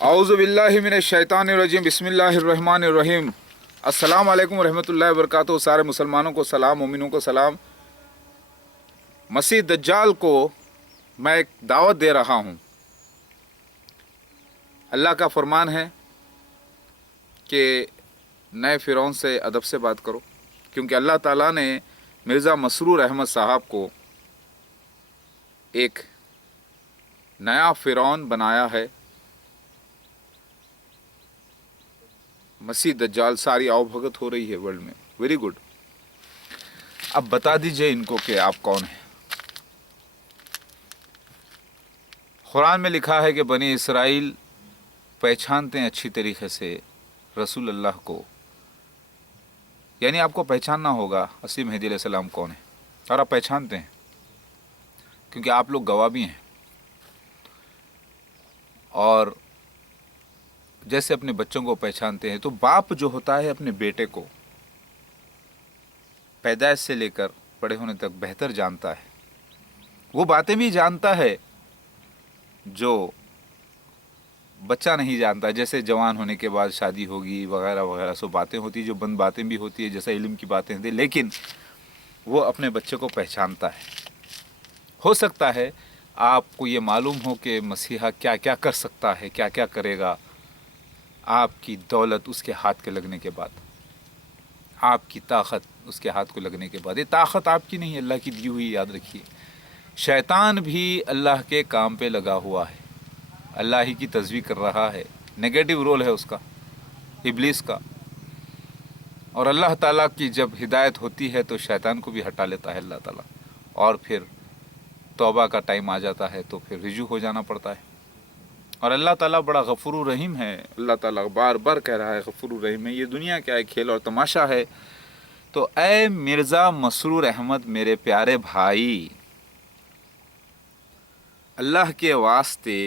औज़ु बिल्लाहि मिनश शैतानिर रजीम बिस्मिल्लाहिर रहमानिर रहीम। अस्सलामु अलैकुम व रहमतुल्लाहि व बरकातुहू। सारे मुसलमानों को सलाम, मोमिनों को सलाम। मसीह दज्जाल को मैं एक दावत दे रहा हूँ। अल्लाह का फरमान है कि नए फ़िरौन से अदब से बात करो, क्योंकि अल्लाह ताला ने मिर्ज़ा मसरूर अहमद साहब को एक नया फ़िरौन बनाया है। मसीह दज्जाल सारी आवभगत हो रही है वर्ल्ड में। Very good. अब बता दीजिए इनको कि आप कौन हैं। कुरान में लिखा है कि बनी इसराइल पहचानते हैं अच्छी तरीके से रसूल अल्लाह को, यानी आपको पहचानना होगा मसीह मेहदी अलैहिस्सलाम कौन है, और आप पहचानते हैं क्योंकि आप लोग गवाह भी हैं। और जैसे अपने बच्चों को पहचानते हैं, तो बाप जो होता है अपने बेटे को पैदाइश से लेकर बड़े होने तक बेहतर जानता है। वो बातें भी जानता है जो बच्चा नहीं जानता, जैसे जवान होने के बाद शादी होगी वगैरह वगैरह सो बातें होती, जो बंद बातें भी होती है, जैसे इल्म की बातें होती, लेकिन वो अपने बच्चे को पहचानता है। हो सकता है आपको ये मालूम हो कि मसीहा क्या क्या कर सकता है, क्या क्या करेगा। आपकी दौलत उसके हाथ के लगने के बाद, आपकी ताकत उसके हाथ को लगने के बाद, ये ताकत आपकी नहीं है, अल्लाह की दी हुई, याद रखिए। शैतान भी अल्लाह के काम पे लगा हुआ है, अल्लाह ही की तस्वीर कर रहा है। नेगेटिव रोल है उसका, इब्लीस का। और अल्लाह ताला की जब हिदायत होती है तो शैतान को भी हटा लेता है अल्लाह ताला, और फिर तौबा का टाइम आ जाता है तो फिर रिजू हो जाना पड़ता है। और अल्लाह ताला बड़ा गफूर रहीम है। अल्लाह ताला बार बार कह रहा है गफूर रहीम है। ये दुनिया क्या है, खेल और तमाशा है। तो ऐ मिर्ज़ा मसरूर अहमद मेरे प्यारे भाई, अल्लाह के वास्ते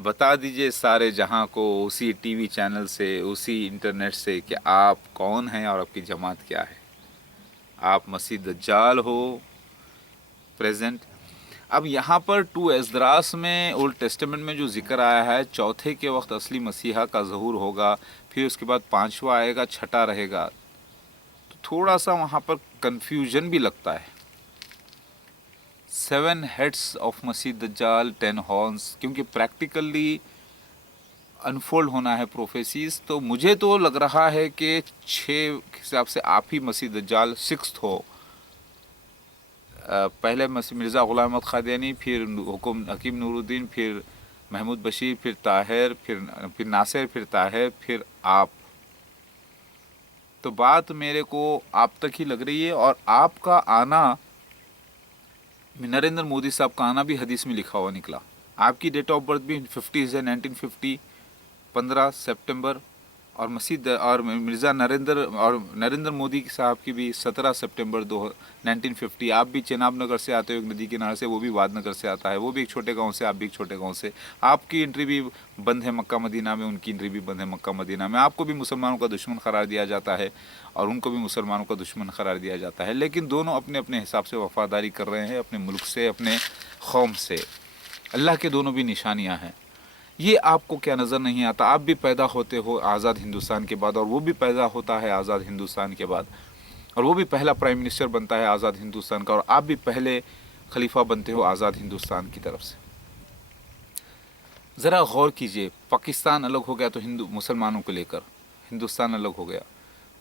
बता दीजिए सारे जहां को, उसी टीवी चैनल से, उसी इंटरनेट से, कि आप कौन हैं और आपकी जमात क्या है। आप मसीह दज्जाल हो प्रेजेंट। अब यहाँ पर 2 एज़रास में ओल्ड टेस्टामेंट में जो जिक्र आया है, चौथे के वक्त असली मसीहा का ज़हूर होगा, फिर उसके बाद 5वां आएगा, छठा रहेगा। तो थोड़ा सा वहाँ पर कन्फ्यूजन भी लगता है। 7 हेड्स ऑफ मसीह दज्जाल, 10 हॉर्न्स, क्योंकि प्रैक्टिकली अनफोल्ड होना है प्रोफेसीज। तो मुझे तो लग रहा है कि 6 हिसाब से आप ही मसीह दज्जाल 6th हो। पहले मिर्ज़ा ग़ुलाम अहमद क़ादियानी, फिर हुकुम हकीम नूरुद्दीन, फिर महमूद बशीर, फिर ताहिर, फिर नासिर, फिर ताहिर, फिर आप। तो बात मेरे को आप तक ही लग रही है। और आपका आना, नरेंद्र मोदी साहब का आना भी हदीस में लिखा हुआ निकला। आपकी डेट ऑफ बर्थ भी 50 है, 1950, 15 सितंबर। और और मिर्ज़ा नरेंद्र मोदी साहब की भी 17 सितंबर 1950। आप भी चेनाब नगर से आते हो, एक नदी किनारे से, वो भी वाद नगर से आता है, वो भी एक छोटे गांव से, आप भी एक छोटे गांव से। आपकी एंट्री भी बंद है मक्का मदीना में, उनकी एंट्री भी बंद है मक्का मदीना में। आपको भी मुसलमानों का दुश्मन करार दिया जाता है और उनको भी मुसलमानों का दुश्मन करार दिया जाता है, लेकिन दोनों अपने अपने हिसाब से वफ़ादारी कर रहे हैं, अपने मुल्क से, अपने कौम से। अल्लाह के दोनों भी निशानियाँ हैं। ये आपको क्या नज़र नहीं आता? आप भी पैदा होते हो आज़ाद हिंदुस्तान के बाद, और वो भी पैदा होता है आज़ाद हिंदुस्तान के बाद, और वो भी पहला प्राइम मिनिस्टर बनता है आज़ाद हिंदुस्तान का, और आप भी पहले खलीफा बनते हो आज़ाद हिंदुस्तान की तरफ से। ज़रा गौर कीजिए, पाकिस्तान अलग हो गया तो मुसलमानों को लेकर, हिंदुस्तान अलग हो गया,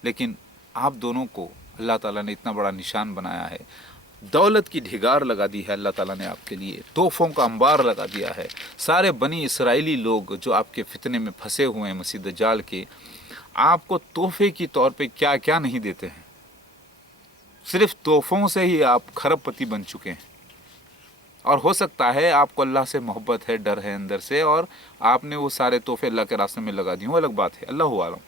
लेकिन आप दोनों को अल्लाह ताला ने इतना बड़ा निशान बनाया है। दौलत की ढिगार लगा दी है अल्लाह ताला ने आपके लिए, तोहफ़ों का अंबार लगा दिया है। सारे बनी इसराइली लोग जो आपके फितने में फंसे हुए हैं मसीह दज्जाल के, आपको तोहफे की तौर पे क्या क्या नहीं देते हैं। सिर्फ तोहफ़ों से ही आप खरबपति बन चुके हैं। और हो सकता है आपको अल्लाह से मोहब्बत है, डर है अंदर से, और आपने वो सारे तोहफे अल्लाह के रास्ते में लगा दिए, वो अलग बात है, अल्लाह आलम।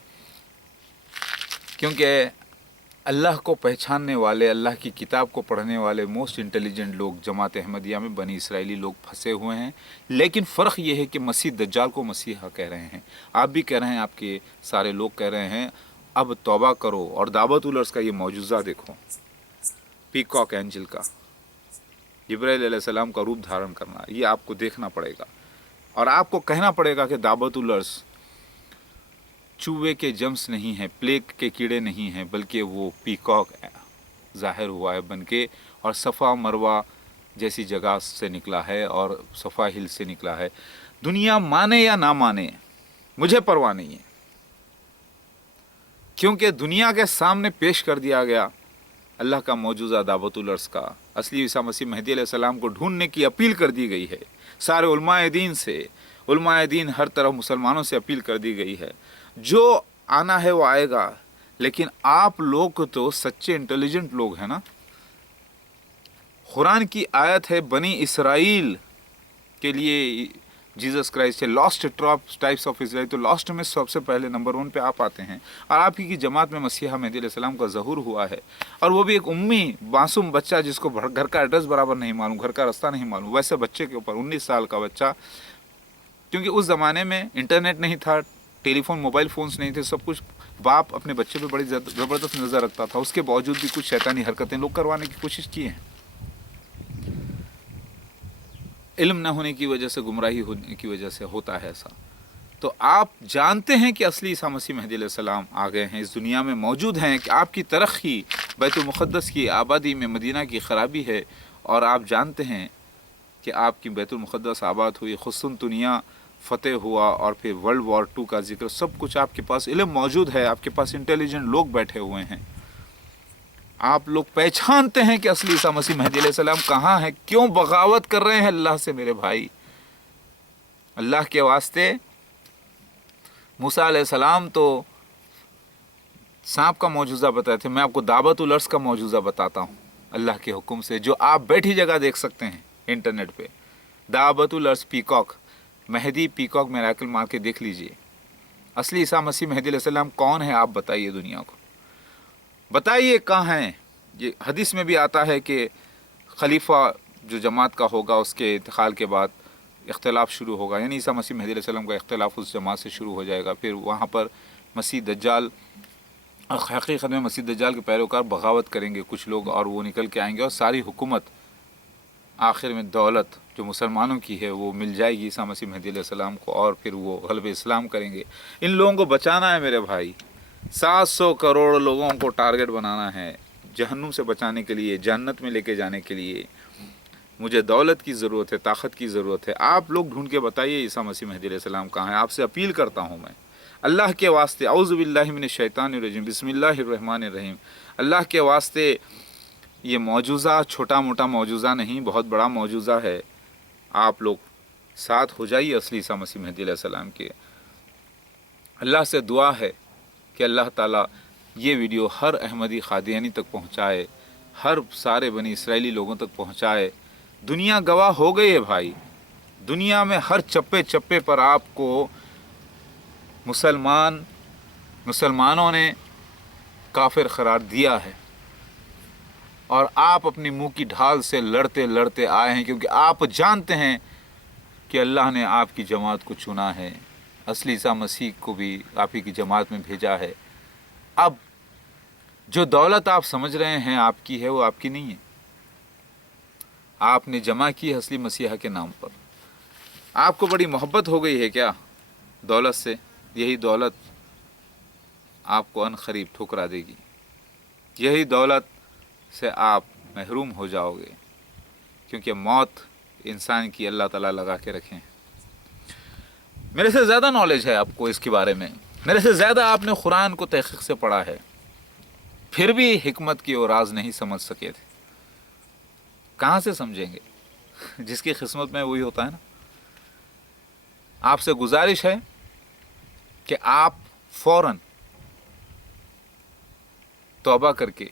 क्योंकि अल्लाह को पहचानने वाले, अल्लाह की किताब को पढ़ने वाले मोस्ट इंटेलिजेंट लोग जमात अहमदिया में बनी इसराइली लोग फंसे हुए हैं। लेकिन फ़र्क ये है कि मसीह दज्जाल को मसीहा कह रहे हैं, आप भी कह रहे हैं, आपके सारे लोग कह रहे हैं अब तौबा करो। और दावत उल अर्ज़ का ये मौजूज़ा देखो, पीकॉक एंजल का, जिब्राइल अलैहिस्सलाम का रूप धारण करना, ये आपको देखना पड़ेगा। اور آپ کو کہنا پڑے گا کہ دعوت الارض چوہے کے جمس نہیں ہیں، پلیگ کے کیڑے نہیں ہیں، بلکہ وہ پیکاک ظاہر ہوا ہے بن کے، اور صفا مروہ جیسی جگہ سے نکلا ہے اور صفا ہل سے نکلا ہے۔ دنیا مانے یا نہ مانے مجھے پرواہ نہیں ہے، کیونکہ دنیا کے سامنے پیش کر دیا گیا اللہ کا معجزہ دعوت الارض کا۔ اصلی عیسیٰ مسیح مہدی علیہ السلام کو ڈھونڈنے کی اپیل کر دی گئی ہے سارے علماء دین سے، علماء دین ہر طرف مسلمانوں سے اپیل کر دی گئی ہے، جو آنا ہے وہ آئے گا۔ لیکن آپ لوگ تو سچے انٹیلیجنٹ لوگ ہیں نا، قرآن کی آیت ہے بنی اسرائیل کے لیے جیزس کرائسٹ ہے، لاسٹ ٹائپس آف اسرائیل، تو لاسٹ میں سب سے پہلے نمبر 1 پہ آپ آتے ہیں، اور آپ ہی کی جماعت میں مسیحا مہدی علیہ السلام کا ظہور ہوا ہے، اور وہ بھی ایک امی معصوم بچہ جس کو گھر کا ایڈریس برابر نہیں معلوم، گھر کا راستہ نہیں معلوم، ویسے بچے کے اوپر 19 سال کا بچہ، کیونکہ اس زمانے میں انٹرنیٹ نہیں تھا، ٹیلی فون موبائل فونز نہیں تھے، سب کچھ باپ اپنے بچے پہ بڑی زبردست نظر رکھتا تھا، اس کے باوجود بھی کچھ شیطانی حرکتیں لوگ کروانے کی کوشش کی ہیں، علم نہ ہونے کی وجہ سے، گمراہی ہونے کی وجہ سے ہوتا ہے ایسا۔ تو آپ جانتے ہیں کہ اصلی عیسیٰ مسیح مہدی علیہ السلام آ گئے ہیں، اس دنیا میں موجود ہیں، کہ آپ کی ترقی بیت المقدس کی آبادی میں مدینہ کی خرابی ہے، اور آپ جانتے ہیں کہ آپ کی بیت المقدس آباد ہوئی، قسطنطنیہ فتح ہوا، اور پھر ورلڈ وار 2 کا ذکر، سب کچھ آپ کے پاس علم موجود ہے، آپ کے پاس انٹیلیجنٹ لوگ بیٹھے ہوئے ہیں، آپ لوگ پہچانتے ہیں کہ اصلی عیسیٰ مسیح مہدی علیہ السلام کہاں ہے، کیوں بغاوت کر رہے ہیں اللہ سے میرے بھائی۔ اللہ کے واسطے موسیٰ علیہ السلام تو سانپ کا معجزہ بتائے تھے، میں آپ کو دعوت الارض کا معجزہ بتاتا ہوں اللہ کے حکم سے، جو آپ بیٹھی جگہ دیکھ سکتے ہیں انٹرنیٹ پہ، دعوت الارض پیکاک، مہدی پیکاک میراکل مار کے دیکھ لیجئے۔ اصلی عیسیٰ مسیح مہدی علیہ السلام کون ہے آپ بتائیے دنیا کو، بتائیے کہاں ہیں۔ یہ حدیث میں بھی آتا ہے کہ خلیفہ جو جماعت کا ہوگا اس کے انتقال کے بعد اختلاف شروع ہوگا، یعنی عیسیٰ مسیح مہدی علیہ السلام کا اختلاف اس جماعت سے شروع ہو جائے گا، پھر وہاں پر مسیح دجال، حقیقت میں مسیح دجال کے پیروکار بغاوت کریں گے کچھ لوگ، اور وہ نکل کے آئیں گے، اور ساری حکومت آخر میں دولت جو مسلمانوں کی ہے وہ مل جائے گی عیسیٰ مسیح مہدی علیہ السلام کو، اور پھر وہ غلبہ اسلام کریں گے۔ ان لوگوں کو بچانا ہے میرے بھائی، 700 کروڑ لوگوں کو ٹارگٹ بنانا ہے جہنم سے بچانے کے لیے، جنت میں لے کے جانے کے لیے مجھے دولت کی ضرورت ہے، طاقت کی ضرورت ہے۔ آپ لوگ ڈھونڈ کے بتائیے عیسیٰ مسیح مہدی علیہ السلام کہاں ہیں، آپ سے اپیل کرتا ہوں میں اللہ کے واسطے، اعوذ باللہ من الشیطان الرجیم، بسم اللہ الرحمن الرحیم، اللہ کے واسطے یہ معجزہ چھوٹا موٹا معجزہ نہیں، بہت بڑا معجزہ ہے، آپ لوگ ساتھ ہو جائیے اصلی عیسیٰ مسیح مہدی علیہ السلام کے۔ اللہ سے دعا ہے کہ اللہ تعالیٰ یہ ویڈیو ہر احمدی قادیانی تک پہنچائے، ہر سارے بنی اسرائیلی لوگوں تک پہنچائے۔ دنیا گواہ ہو گئی ہے بھائی، دنیا میں ہر چپے چپے پر آپ کو مسلمانوں نے کافر قرار دیا ہے، اور آپ اپنی منہ کی ڈھال سے لڑتے لڑتے آئے ہیں، کیونکہ آپ جانتے ہیں کہ اللہ نے آپ کی جماعت کو چنا ہے، اصلی عیسیٰ مسیح کو بھی آپ ہی کی جماعت میں بھیجا ہے۔ اب جو دولت آپ سمجھ رہے ہیں آپ کی ہے، وہ آپ کی نہیں ہے، آپ نے جمع کی ہے اصلی مسیحا کے نام پر۔ آپ کو بڑی محبت ہو گئی ہے کیا دولت سے؟ یہی دولت آپ کو ان قریب ٹھکرا دے گی، یہی دولت سے آپ محروم ہو جاؤ گے، کیونکہ موت انسان کی اللہ تعالیٰ لگا کے رکھیں۔ میرے سے زیادہ نالج ہے آپ کو اس کے بارے میں، میرے سے زیادہ آپ نے قرآن کو تحقیق سے پڑھا ہے، پھر بھی حکمت کی وہ راز نہیں سمجھ سکے تھے۔ کہاں سے سمجھیں گے؟ جس کی قسمت میں وہی ہوتا ہے نا۔ آپ سے گزارش ہے کہ آپ فوراً توبہ کر کے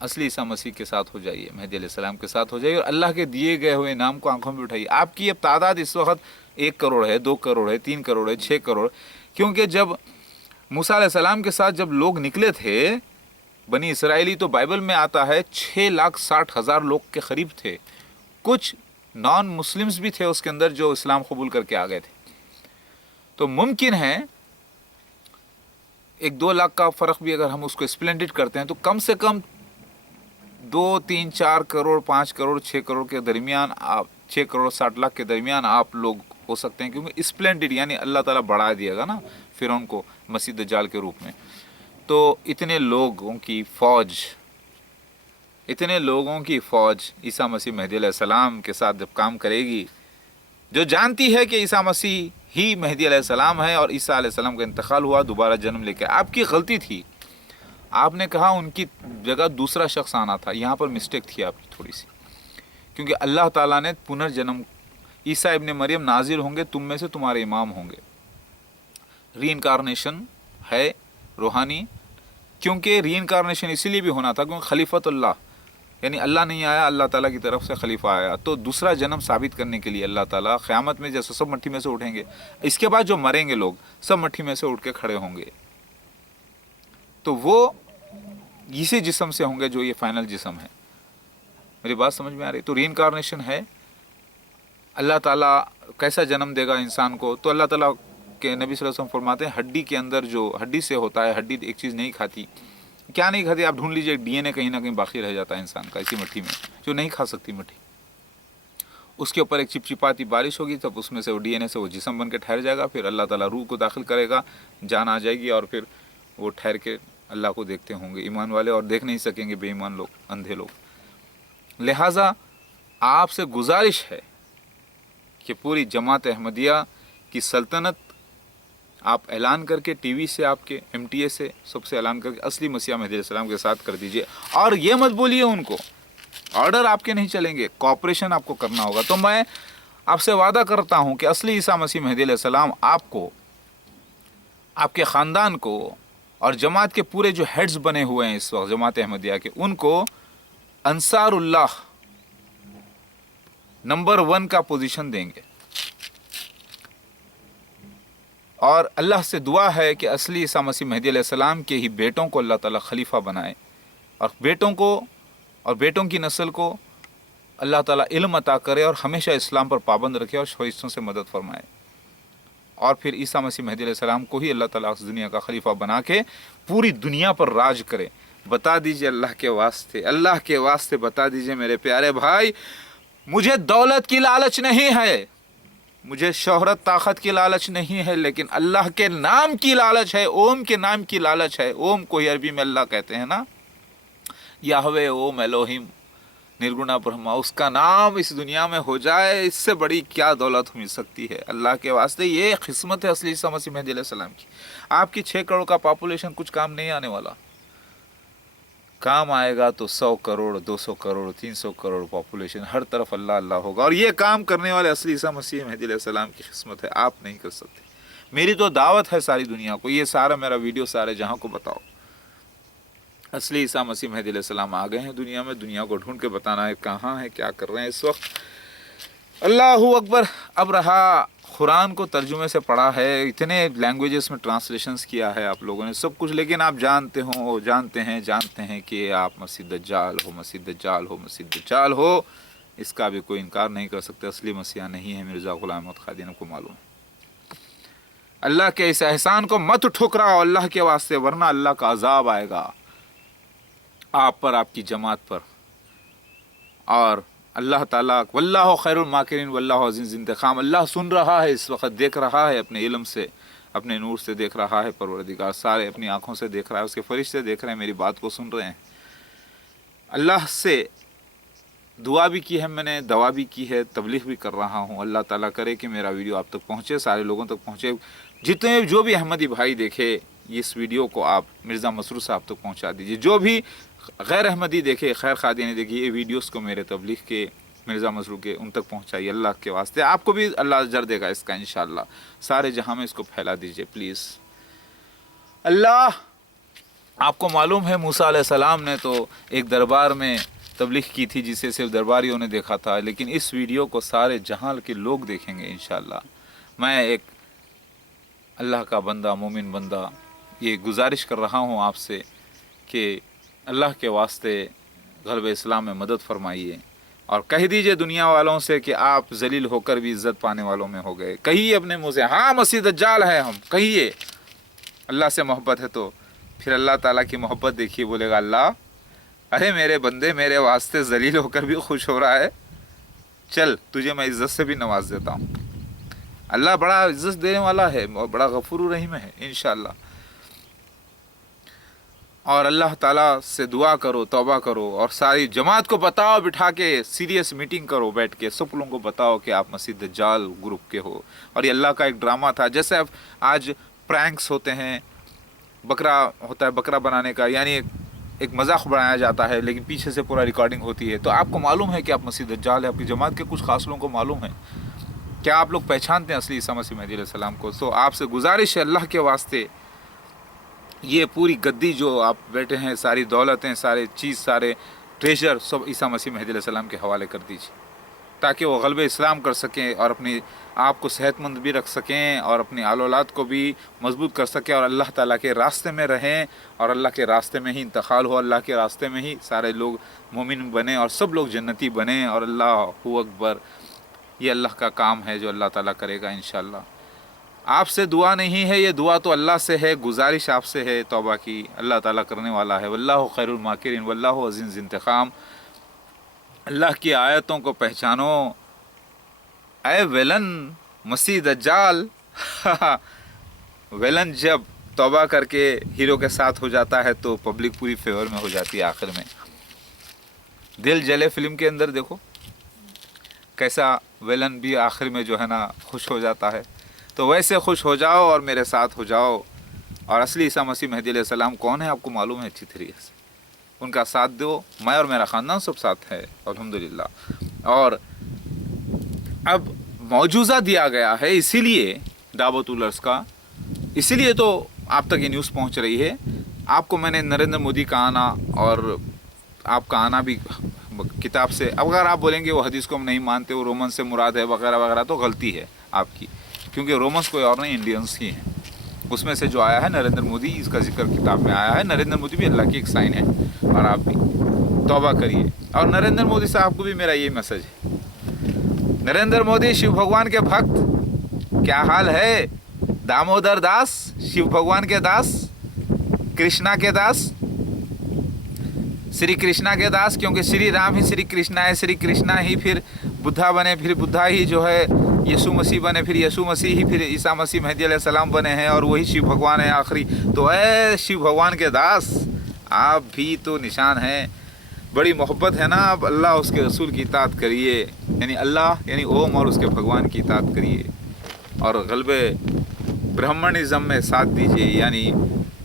اصلی عیسیٰ مسیح کے ساتھ ہو جائیے، مہدی علیہ السلام کے ساتھ ہو جائیے، اور اللہ کے دیے گئے ہوئے انعام کو آنکھوں میں اٹھائیے۔ آپ کی اب تعداد اس وقت 1 کروڑ ہے، 2 کروڑ ہے، 3 کروڑ ہے، 6 کروڑ، کیونکہ جب موسیٰ علیہ السلام کے ساتھ جب لوگ نکلے تھے بنی اسرائیلی، تو بائبل میں آتا ہے 6,60,000 لوگ کے قریب تھے، کچھ نان مسلمز بھی تھے اس کے اندر جو اسلام قبول کر کے آ گئے تھے۔ تو ممکن ہے 1-2 لاکھ کا فرق بھی اگر ہم اس کو اسپلینڈڈ کرتے ہیں، تو کم سے کم 2, 3, 4 کروڑ، 5 کروڑ، 6 کروڑ کے درمیان، 6 کروڑ 60 لاکھ کے درمیان آپ لوگ हो सकते हैं, क्योंकि स्प्लेंडेड यानी अल्लाह ताला बढ़ा दिएगा ना फ़िरौन को मसीह दज्जाल के रूप में। तो इतने लोगों की फ़ौज ईसा मसीह मेहदी अलैहिस्सलाम के साथ जब काम करेगी, जो जानती है कि ईसा मसीह ही मेहदी अलैहिस्सलाम है और ईसा अलैहिस्सलाम का इंतकाल हुआ दोबारा जन्म लेकर, आपकी गलती थी, आपने कहा उनकी जगह दूसरा शख्स आना था, यहाँ पर मिस्टेक थी आपकी थोड़ी सी, क्योंकि अल्लाह ताला ने पुनर्जन्म, ईसा इब्न मरियम नाजिल होंगे, तुम में से तुम्हारे इमाम होंगे, रीइंकारनेशन है रूहानी, क्योंकि रीइंकारनेशन इसीलिए भी होना था क्योंकि खलीफतुल्लाह यानी अल्लाह नहीं आया, अल्लाह ताला की तरफ से खलीफा आया, तो दूसरा जन्म साबित करने के लिए अल्लाह ताला क़यामत में जैसे सब मट्टी में से उठेंगे, इसके बाद जो मरेंगे लोग सब मट्टी में से उठ के खड़े होंगे, तो वो इसी जिस्म से होंगे जो ये फाइनल जिस्म है। मेरी बात समझ में आ रही? तो रीइंकारनेशन है, अल्लाह ताला कैसा जन्म देगा इंसान को, तो अल्लाह ताला के नबी सल्लल्लाहु अलैहि वसल्लम फरमाते हैं हड्डी के अंदर जो हड्डी से होता है, हड्डी एक चीज़ नहीं खाती, क्या नहीं खाती, आप ढूंढ लीजिए, डीएनए कहीं ना कहीं बाकी रह जाता है इंसान का इसी मिट्टी में, जो नहीं खा सकती मिट्टी, उसके ऊपर एक चिपचिपाती बारिश होगी, तब उसमें से वो डीएनए से वो जिस्म बन के ठहर जाएगा, फिर अल्लाह ताला रूह को दाखिल करेगा, जान आ जाएगी और फिर वो ठहर के अल्लाह को देखते होंगे ईमान वाले, और देख नहीं सकेंगे बेईमान लोग, अंधे लोग। लिहाजा आपसे गुजारिश है कि पूरी जमात अहमदिया की सल्तनत आप ऐलान करके टीवी से, आपके एमटीए से, सबसे ऐलान करके असली मसीह मेहदी अलैहिस्सलाम के साथ कर दीजिए, और ये मत बोलिए उनको, ऑर्डर आपके नहीं चलेंगे, कॉपरेशन आपको करना होगा। तो मैं आपसे वादा करता हूँ कि असली ईसा मसीह मेहदी अलैहिस्सलाम आपको, आपके ख़ानदान को और जमात के पूरे जो हेड्स बने हुए हैं इस वक्त जमात अहमदिया के, उनको अंसारुल्लाह नंबर 1 का पोजीशन देंगे, और अल्लाह से दुआ है कि असली ईसा मसीह मेहदी अलैहिस्सलाम के ही बेटों को अल्लाह ताला खलीफा बनाए, और बेटों को और बेटों की नस्ल को अल्लाह ताला इल्म अता करे और हमेशा इस्लाम पर पाबंद रखे और फरिश्तों से मदद फरमाए, और फिर ईसा मसीह मेहदी अलैहिस्सलाम को ही अल्लाह ताला इस दुनिया का खलीफा बना के पूरी दुनिया पर राज करे। बता दीजिए अल्लाह के वास्ते बता दीजिए मेरे प्यारे भाई, मुझे दौलत की लालच नहीं है, मुझे शोहरत ताकत की लालच नहीं है, लेकिन अल्लाह के नाम की लालच है, ओम के नाम की लालच है। ओम को ही अरबी में अल्लाह कहते हैं ना, याहवे ओम एलोहिम निर्गुणा ब्रह्मा, उसका नाम इस दुनिया में हो जाए, इससे बड़ी क्या दौलत मिल सकती है। अल्लाह के वास्ते ये किस्मत है असली ईसा मसीह मेहदी अलैहिस्सलाम की। आपकी 6 करोड़ का पॉपुलेशन कुछ काम नहीं आने वाला, काम आएगा तो 100 करोड़ 200 करोड़ 300 करोड़ पॉपुलेशन, हर तरफ अल्लाह अल्लाह होगा, और ये काम करने वाले असली ईसा मसीह मेहदी अलैहिस्सलाम की किस्मत है, आप नहीं कर सकते। मेरी तो दावत है सारी दुनिया को, ये सारा मेरा वीडियो सारे जहाँ को बताओ असली ईसा मसीह मेहदी अलैहिस्सलाम आ गए हैं दुनिया में, दुनिया को ढूंढ के बताना है कहाँ है, क्या कर रहे हैं इस वक्त। अल्लाहू अकबर। अब रहा कुरान को तर्जुमे से पढ़ा है, इतने लैंग्वेजेस में ट्रांसलेशंस किया है आप लोगों ने सब कुछ, लेकिन आप जानते हैं कि आप मसीह दज्जाल हो, इसका भी कोई इनकार नहीं कर सकते। असली मसीहा नहीं है मिर्ज़ा ग़ुलाम अहमद क़ादियानी को मालूम है। अल्लाह के इस एहसान को मत ठुकराओ अल्लाह के वास्ते, वरना अल्लाह का अजाब आएगा आप पर, आपकी जमात पर। और अल्लाह ताला वल्लाहु खैरुल माकिरीन वल्लाहु अज़ीज़ुल इंतकाम, अल्लाह सुन रहा है इस वक्त, देख रहा है अपने इल्म से, अपने नूर से देख रहा है, परवरदिगार सारे अपनी आँखों से देख रहा है, उसके फरिश्ते देख रहे हैं, मेरी बात को सुन रहे हैं। अल्लाह से दुआ भी की है मैंने, दवा भी की है, तबलीग भी कर रहा हूँ। अल्लाह ताला करे कि मेरा वीडियो आप तक पहुँचे, सारे लोगों तक पहुँचे, जितने जो भी अहमदी भाई देखे इस वीडियो को आप मिर्ज़ा मसरूर साहब तक पहुँचा दीजिए, जो भी गैर अहमदी देखे, खैर क़ादियानी देखे, ये वीडियोस को मेरे तबलीग के, मिर्ज़ा मसरूर के, उन तक पहुँचाइए अल्लाह के वास्ते, आपको भी अल्लाह अजर देगा इसका इंशाअल्लाह। सारे जहाँ में इसको फैला दीजिए प्लीज़। अल्लाह, आपको मालूम है मूसा अलैहिस्सलाम ने तो एक दरबार में तबलीग की थी जिसे सिर्फ दरबारियों ने देखा था, लेकिन इस वीडियो को सारे जहां के लोग देखेंगे इंशाअल्लाह। मैं एक अल्लाह का बंदा, मोमिन बंदा, ये गुजारिश कर रहा हूँ आपसे कि अल्लाह के वास्ते ग़लबे इस्लाम में मदद फरमाइए, और कह दीजिए दुनिया वालों से कि आप जलील होकर भी इज़्ज़त पाने वालों में हो गए। कहिए अपने मुँह से, हाँ मसीह दज्जाल है हम, कहिए। अल्लाह से मोहब्बत है तो फिर अल्लाह ताला की मोहब्बत देखिए, बोलेगा अल्लाह अरे मेरे बंदे मेरे वास्ते जलील होकर भी खुश हो रहा है, चल तुझे मैं इज़्ज़त से भी नवाज देता हूँ। اللہ بڑا عزت دینے والا ہے اور بڑا غفور رحیم ہے انشاءاللہ. اور اللہ تعالیٰ سے دعا کرو، توبہ کرو، اور ساری جماعت کو بتاؤ، بٹھا کے سیریس میٹنگ کرو بیٹھ کے، سب لوگوں کو بتاؤ کہ آپ مسیح دجال گروپ کے ہو اور یہ اللہ کا ایک ڈرامہ تھا. جیسے اب آج پرینکس ہوتے ہیں، بکرا ہوتا ہے بکرا بنانے کا، یعنی ایک مذاق بنایا جاتا ہے لیکن پیچھے سے پورا ریکارڈنگ ہوتی ہے. تو آپ کو معلوم ہے کہ آپ مسیح دجال ہے، آپ کی جماعت کے کچھ خاص لوگوں کو معلوم ہے. کیا آپ لوگ پہچانتے ہیں اصلی عیسیٰ مسیح مہدی علیہ السلام کو؟ تو آپ سے گزارش ہے اللہ کے واسطے، یہ پوری گدی جو آپ بیٹھے ہیں، ساری دولتیں، سارے چیز، سارے ٹریجر سب عیسیٰ مسیح مہدی علیہ السلام کے حوالے کر دیجیے، تاکہ وہ غلبہ اسلام کر سکیں اور اپنی آپ کو صحت مند بھی رکھ سکیں اور اپنی آل اولاد کو بھی مضبوط کر سکیں اور اللہ تعالیٰ کے راستے میں رہیں اور اللہ کے راستے میں ہی انتقال ہو، اللہ کے راستے میں ہی سارے لوگ مومن بنیں اور سب لوگ جنتی بنیں. اور اللہ اکبر، یہ اللہ کا کام ہے جو اللہ تعالیٰ کرے گا انشاءاللہ. آپ سے دعا نہیں ہے، یہ دعا تو اللہ سے ہے، گزارش آپ سے ہے توبہ کی، اللہ تعالیٰ کرنے والا ہے. واللہ خیر الماکرین واللہ عزیز ذی انتقام. اللہ کی آیتوں کو پہچانو اے ویلن مسیح دجال. ویلن جب توبہ کر کے ہیرو کے ساتھ ہو جاتا ہے تو پبلک پوری فیور میں ہو جاتی ہے. آخر میں دل جلے فلم کے اندر دیکھو کیسا ویلن بھی آخر میں جو ہے نا خوش ہو جاتا ہے. تو ویسے خوش ہو جاؤ اور میرے ساتھ ہو جاؤ. اور اصلی عیسیٰ مسیح مہدی علیہ السلام کون ہے آپ کو معلوم ہے اچھی طریقے سے، ان کا ساتھ دو. میں اور میرا خاندان سب ساتھ ہے الحمدللہ. اور اب موجوزہ دیا گیا ہے، اسی لیے دعوت الارض کا، اسی لیے تو آپ تک یہ نیوز پہنچ رہی ہے. آپ کو میں نے نریندر مودی کا آنا اور آپ کا آنا بھی کتاب سے، اگر آپ بولیں گے وہ حدیث کو ہم نہیں مانتے، وہ رومن سے مراد ہے وغیرہ وغیرہ، تو غلطی ہے آپ کی، کیونکہ رومنس کوئی اور نہیں، انڈینس ہی ہیں. اس میں سے جو آیا ہے نریندر مودی، اس کا ذکر کتاب میں آیا ہے. نریندر مودی بھی اللہ کی ایک سائن ہے اور آپ بھی توبہ کریے. اور نریندر مودی صاحب کو بھی میرا یہ میسج ہے، نریندر مودی شیو بھگوان کے بھکت، کیا حال ہے؟ دامودر داس، شیو بھگوان کے داس، کرشنا کے داس، شری کرشنا کے داس، کیونکہ شری رام ہی شری کرشنا ہے، شری کرشنا ہی پھر بدھا بنے، پھر بدھا ہی جو ہے یسوع مسیح بنے، پھر یسوع مسیح ہی پھر عیسیٰ مسیح مہدی علیہ السلام بنے ہیں، اور وہی شیو بھگوان ہے آخری. تو اے شیو بھگوان کے داس، آپ بھی تو نشان ہیں. بڑی محبت ہے نا، اب اللہ اس کے رسول کی اطاعت کریے، یعنی اللہ یعنی اوم اور اس کے بھگوان کی اطاعت کریے، اور غلبے برہمنزم میں ساتھ دیجیے، یعنی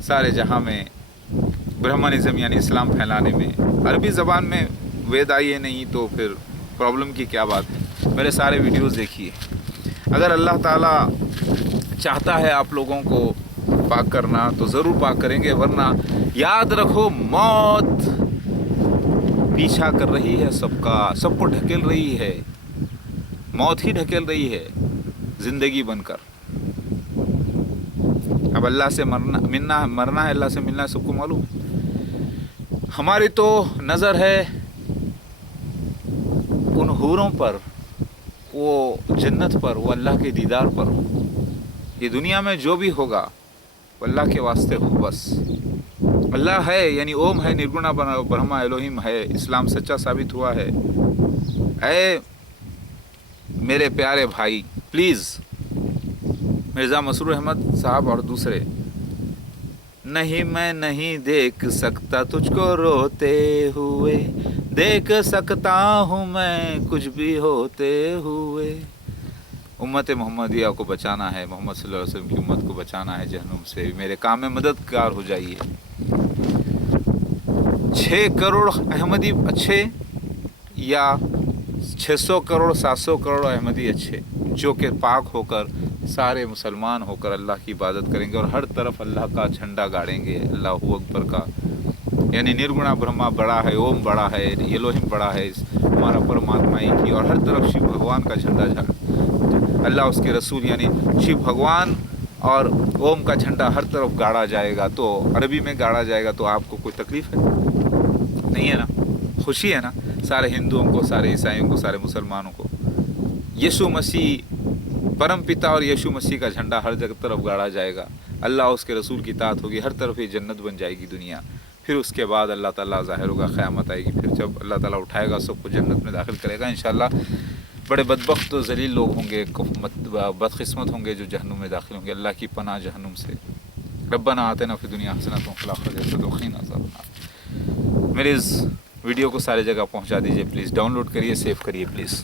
سارے جہاں میں برہمنزم یعنی اسلام پھیلانے میں. عربی زبان میں وید آئیے نہیں تو پھر پرابلم کی کیا بات ہے؟ میرے سارے ویڈیوز دیکھیے. اگر اللہ تعالیٰ چاہتا ہے آپ لوگوں کو پاک کرنا تو ضرور پاک کریں گے، ورنہ یاد رکھو موت پیچھا کر رہی ہے سب کا، سب کو ڈھکیل رہی ہے، موت ہی ڈھکیل رہی ہے زندگی بن کر. اب اللہ سے مرنا ہے، اللہ سے ملنا ہے، سب کو معلوم ہے. ہماری تو نظر ہے ان حوروں پر، وہ جنت پر، وہ اللہ کے دیدار پر. یہ دنیا میں جو بھی ہوگا وہ اللہ کے واسطے ہو بس. اللہ ہے یعنی اوم ہے، نرگنا برہما الوہیم ہے، اسلام سچا ثابت ہوا ہے. اے میرے پیارے بھائی، پلیز مرزا مسرور احمد صاحب اور دوسرے، نہیں میں نہیں دیکھ سکتا تجھ کو روتے ہوئے، دیکھ سکتا ہوں میں کچھ بھی ہوتے ہوئے. امت محمدیہ کو بچانا ہے، محمد صلی اللہ علیہ وسلم کی امت کو بچانا ہے جہنم سے. میرے کام میں مددگار ہو جائیے. 6 کروڑ احمدی اچھے یا 600 کروڑ 700 کروڑ احمدی اچھے، جو کہ پاک ہو کر سارے مسلمان ہو کر اللہ کی عبادت کریں گے اور ہر طرف اللہ کا جھنڈا گاڑیں گے، اللہ اکبر کا. یعنی نرگنا برہما بڑا ہے، اوم بڑا ہے، الوہیم بڑا ہے، ہمارا پرماتما ایک ہی، اور ہر طرف شیو بھگوان کا جھنڈا اللہ اس کے رسول یعنی شیو بھگوان اور اوم کا جھنڈا ہر طرف گاڑا جائے گا. تو عربی میں گاڑا جائے گا تو آپ کو کوئی تکلیف ہے؟ نہیں ہے نا، خوشی ہے نا سارے ہندوؤں کو، سارے عیسائیوں کو، سارے مسلمانوں کو. یسوع مسیح پرم پتا اور یسوع مسیح کا جھنڈا ہر جگہ طرف گاڑا جائے گا. اللہ اس کے رسول کی اطاعت ہوگی، ہر طرف یہ جنت بن جائے گی دنیا. پھر اس کے بعد اللہ تعالیٰ ظاہر ہوگا، قیامت آئے گی، پھر جب اللہ تعالیٰ اٹھائے گا سب کو جنت میں داخل کرے گا انشاءاللہ. بڑے بدبخت و ذلیل لوگ ہوں گے، بدقسمت ہوں گے جو جہنم میں داخل ہوں گے. اللہ کی پناہ جہنم سے. ربنا آتنا فی الدنیا حسنۃ وفی الآخرۃ حسنۃ وقنا عذاب النار. میرے اس ویڈیو کو سارے جگہ پہنچا دیجیے پلیز. ڈاؤن لوڈ کریے، سیو کریے پلیز.